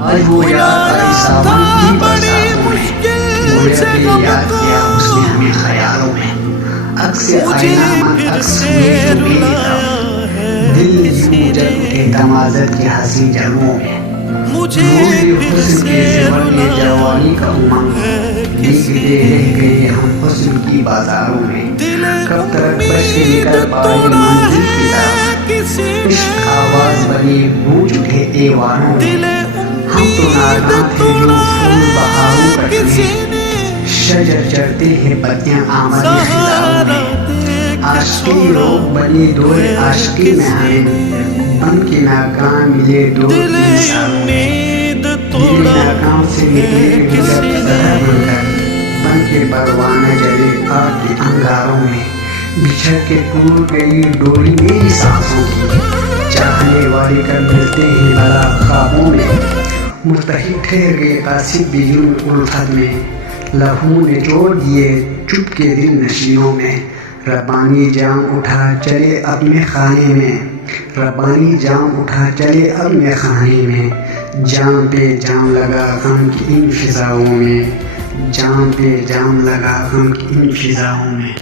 آج وہ یاد آئی ساون کی برساتوں میں، گویا کہ یاد کیا اس نے ہمیں خیالوں میں، عکس آئینہ من عکس ہوئے جو بے نقاب، دل یوں جل اٹھے تمازت کے حسین جلووں میں، روئے حسن کے زیور میں جوانی کا امنگ، بھیگتے رہ گئے ہم حسن کی بازاروں میں، کب تک بچ کے نکل پائے منزل کی طرف، عشق آواز بنی گونج اٹھے ایوانوں میں، ہم تو ناداں تھے جو پھول بہاروں کا چنے، شجر چڑھتے ہیں پتیاں آمد خزاؤں میں، عاشقی روگ بنی دور عاشقی میں ہمیں، بن کے ناکام ملے دور انسانوں میں، دل ناکام سے نکلے گلب زہر بن کے پروانہ جلے آگ کے انگاروں میں، بچھڑ کے ٹوٹ گئی ڈوری میری سانسوں کی، چاہنے والے کب ملتے ہیں بھلا خوابوں میں، متحد ٹھہر گئے قاصد بھی جرم الفت میں، لہو نچوڑ دیے چپ کے دل نشینوں میں، ربانی جام اٹھا چلے اب میں خانے میں، ربانی جام اٹھا چلے اب میں خانے میں، جام پہ جام لگا غم کی ان فضاؤں میں، جام پہ جام لگا غم کی ان فضاؤں میں۔